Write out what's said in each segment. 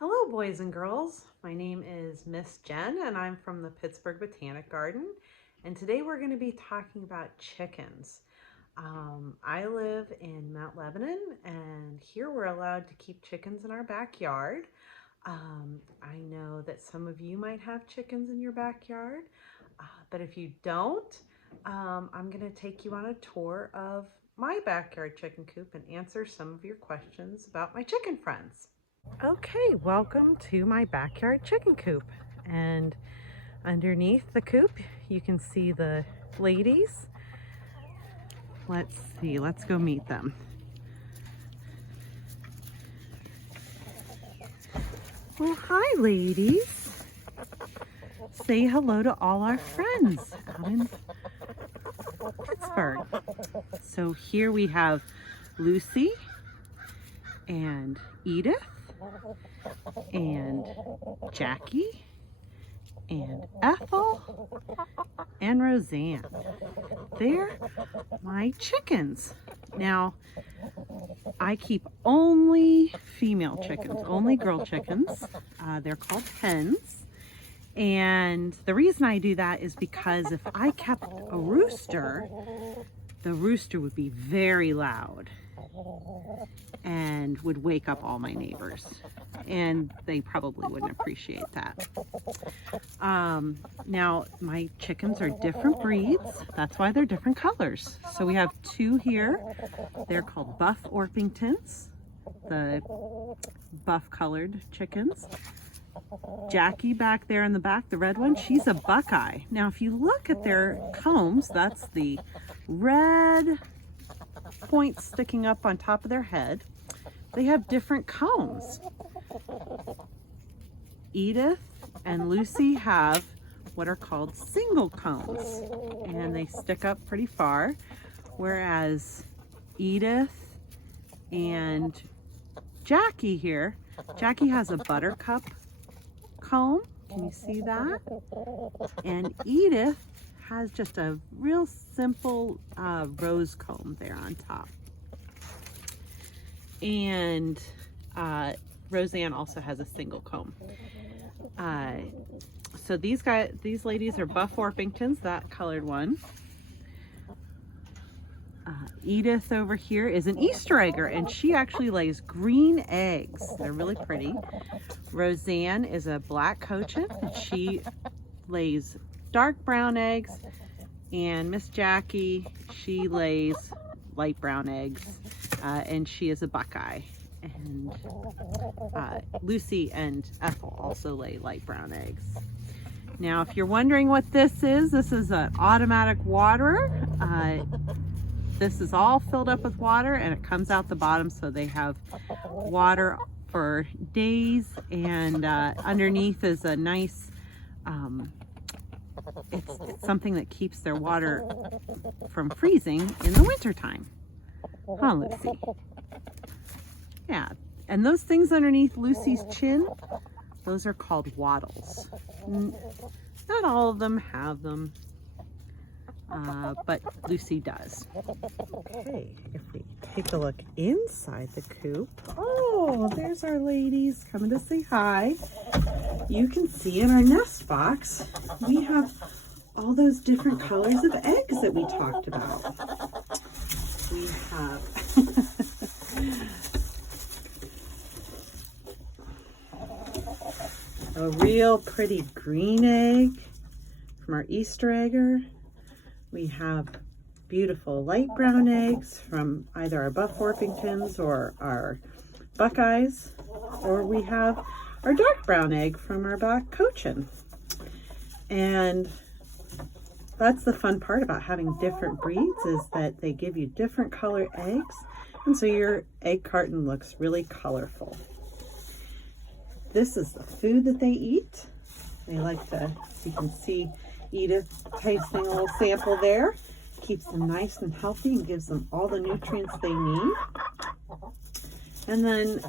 Hello, boys and girls. My name is Miss Jen, and I'm from the Pittsburgh Botanic Garden. And today we're going to be talking about chickens. I live in Mount Lebanon, and here we're allowed to keep chickens in our backyard. I know that some of you might have chickens in your backyard, but if you don't, I'm going to take you on a tour of my backyard chicken coop and answer some of your questions about my chicken friends. Okay, welcome to my backyard chicken coop. And underneath the coop, you can see the ladies. Let's see, let's go meet them. Well, hi, ladies. Say hello to all our friends out in Pittsburgh. So here we have Lucy and Edith and Jackie and Ethel and Roseanne. They're my chickens. Now, I keep only female chickens, only girl chickens. They're called hens. And the reason I do that is because if I kept a rooster, the rooster would be very loud and would wake up all my neighbors, and they probably wouldn't appreciate that. Now my chickens are different breeds, that's why they're different colors. So we have two here. They're called Buff Orpingtons, the buff colored chickens. Jackie back there in the back, the red one, she's a Buckeye. Now if you look at their combs, that's the red points sticking up on top of their head. They have different combs. Edith and Lucy have what are called single combs, and they stick up pretty far, whereas Edith and Jackie here, Jackie has a buttercup comb. Can you see that? And Edith has just a real simple rose comb there on top. And Roseanne also has a single comb. So these ladies are Buff Orpingtons, that colored one. Edith over here is an Easter egger, and she actually lays green eggs. They're really pretty. Roseanne is a black cochin, and she lays dark brown eggs. And Miss Jackie, she lays light brown eggs, and she is a Buckeye. And Lucy and Ethel also lay light brown eggs. Now, if you're wondering what this is an automatic waterer. This is all filled up with water, and it comes out the bottom, so they have water for days. And underneath is a nice, it's something that keeps their water from freezing in the wintertime. Huh, Lucy? Yeah, and those things underneath Lucy's chin, those are called wattles. Not all of them have them, but Lucy does. Okay, if we take a look inside the coop, oh, there's our ladies coming to say hi. You can see in our nest box, we have all those different colors of eggs that we talked about. We have a real pretty green egg from our Easter egger. We have beautiful light brown eggs from either our Buff Orpingtons or our Buckeyes, or we have our dark brown egg from our black cochin. And that's the fun part about having different breeds, is that they give you different color eggs, and so your egg carton looks really colorful. This is the food that they eat. They like to, you can see Edith tasting a little sample there. Keeps them nice and healthy and gives them all the nutrients they need. And then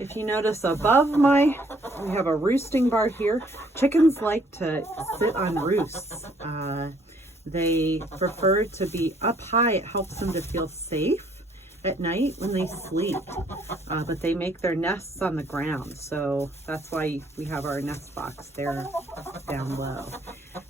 if you notice above we have a roosting bar here. Chickens like to sit on roosts. They prefer to be up high. It helps them to feel safe. at night when they sleep, but they make their nests on the ground. So that's why we have our nest box there down low.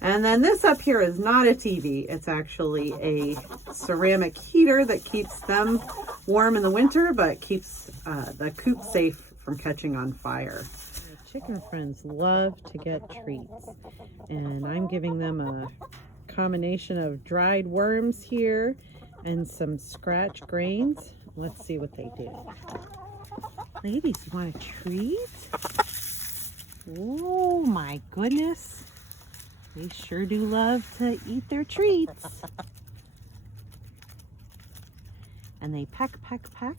And then this up here is not a TV. It's actually a ceramic heater that keeps them warm in the winter, but keeps the coop safe from catching on fire. My chicken friends love to get treats, and I'm giving them a combination of dried worms here and some scratch grains. Let's see what they do. Ladies, you want a treat? Oh my goodness. They sure do love to eat their treats. And they peck, peck, peck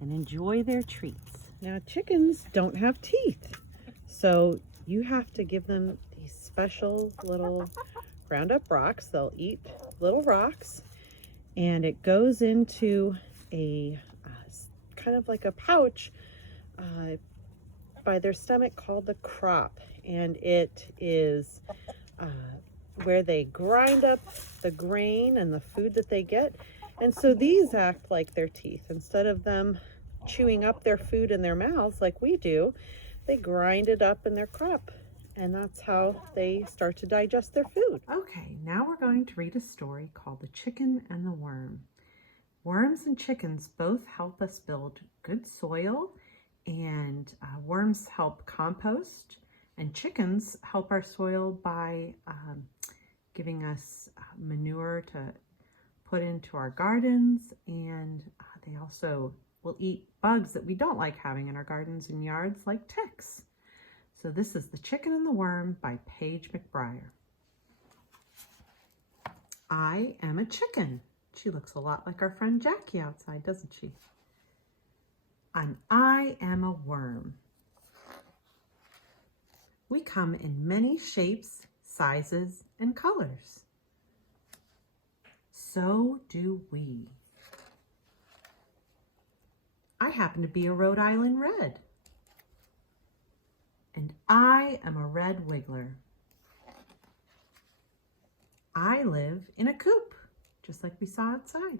and enjoy their treats. Now chickens don't have teeth, so you have to give them these special little ground up rocks. They'll eat little rocks, and it goes into a kind of like a pouch by their stomach called the crop, and it is where they grind up the grain and the food that they get. And so these act like their teeth. Instead of them chewing up their food in their mouths like we do, they grind it up in their crop, and that's how they start to digest their food. Okay, now we're going to read a story called The Chicken and the Worm. Worms and chickens both help us build good soil, and worms help compost, and chickens help our soil by giving us manure to put into our gardens, and they also will eat bugs that we don't like having in our gardens and yards, like ticks. So this is The Chicken and the Worm by Paige McBriar. I am a chicken. She looks a lot like our friend Jackie outside, doesn't she? And I am a worm. We come in many shapes, sizes, and colors. So do we. I happen to be a Rhode Island red. And I am a red wiggler. I live in a coop, just like we saw outside.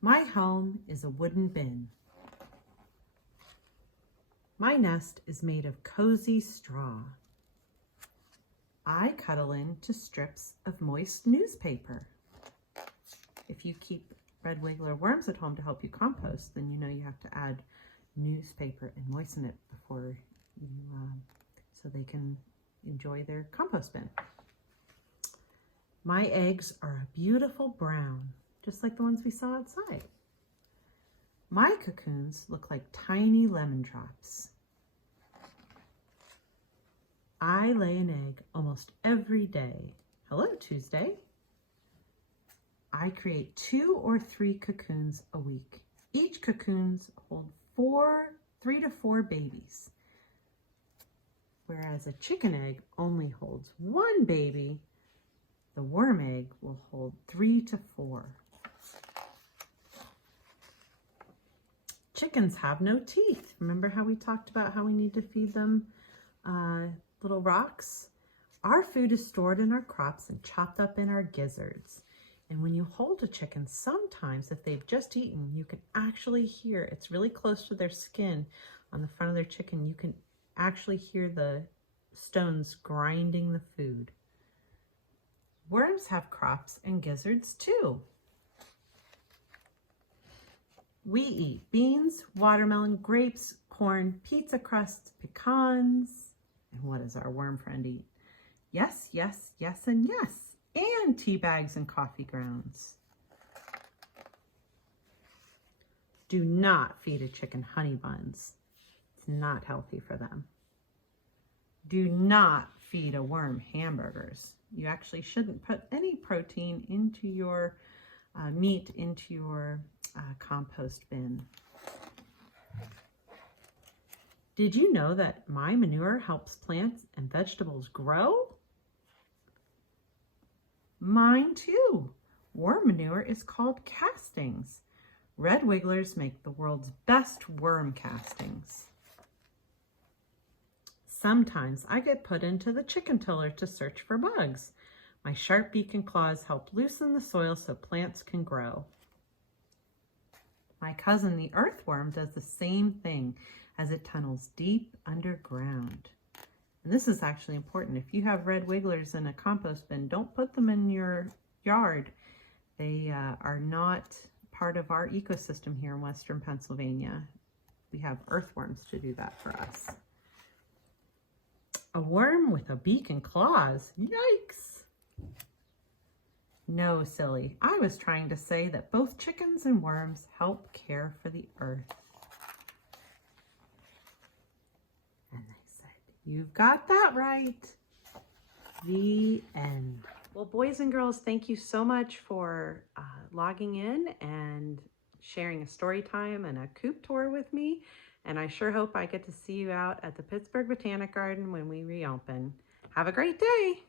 My home is a wooden bin. My nest is made of cozy straw. I cuddle into strips of moist newspaper. If you keep red wiggler worms at home to help you compost, then you know you have to add newspaper and moisten it before you, so they can enjoy their compost bin. My eggs are a beautiful brown, just like the ones we saw outside. My cocoons look like tiny lemon drops. I lay an egg almost every day. Hello, Tuesday. I create 2 or 3 cocoons a week. Each cocoons hold 3 to 4 babies, whereas a chicken egg only holds 1 baby. The worm egg will hold 3 to 4. Chickens have no teeth. Remember how we talked about how we need to feed them little rocks? Our food is stored in our crops and chopped up in our gizzards. And when you hold a chicken, sometimes if they've just eaten, you can actually hear, it's really close to their skin on the front of their chicken, you can actually hear the stones grinding the food. Worms have crops and gizzards too. We eat beans, watermelon, grapes, corn, pizza crusts, pecans. And what does our worm friend eat? Yes, yes, yes, and yes. And tea bags and coffee grounds. Do not feed a chicken honey buns. It's not healthy for them. Do not feed a worm hamburgers. You actually shouldn't put any protein into your meat into your compost bin. Did you know that my manure helps plants and vegetables grow? Mine too. Worm manure is called castings. Red wigglers make the world's best worm castings. Sometimes I get put into the chicken tiller to search for bugs. My sharp beak and claws help loosen the soil so plants can grow. My cousin, the earthworm, does the same thing as it tunnels deep underground. And this is actually important. If you have red wigglers in a compost bin, don't put them in your yard. They are not part of our ecosystem here in Western Pennsylvania. We have earthworms to do that for us. A worm with a beak and claws. Yikes! No, silly. I was trying to say that both chickens and worms help care for the earth. And I said, you've got that right. The end. Well, boys and girls, thank you so much for logging in and sharing a story time and a coop tour with me. And I sure hope I get to see you out at the Pittsburgh Botanic Garden when we reopen. Have a great day.